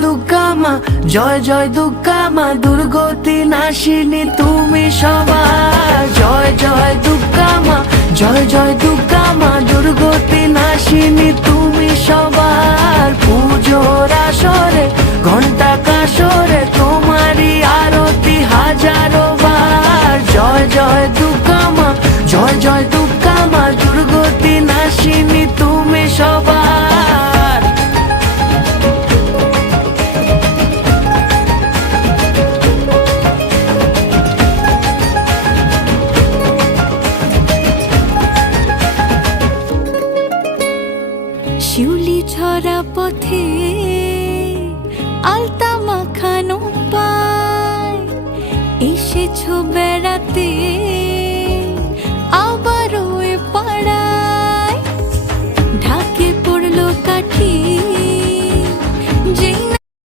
দুর্গা মা জয় জয় দুর্গা মা, দুর্গতি নাশিনী তুমি সবার। জয় জয় দুর্গা মা জয় জয় দুর্গা মা, দুর্গতি নাশিনী তুমি সবার। পুজোর আসরে ঘন্টা কাসরে তোমারই আরতি হাজারো বার। জয় জয় দুর্গা মা জয় জয় দুর্গা মা, দুর্গতি নাশিনী তুমি সবার। শিউলি ছড়া পথে আলতা মাখানো পায়, এসেছো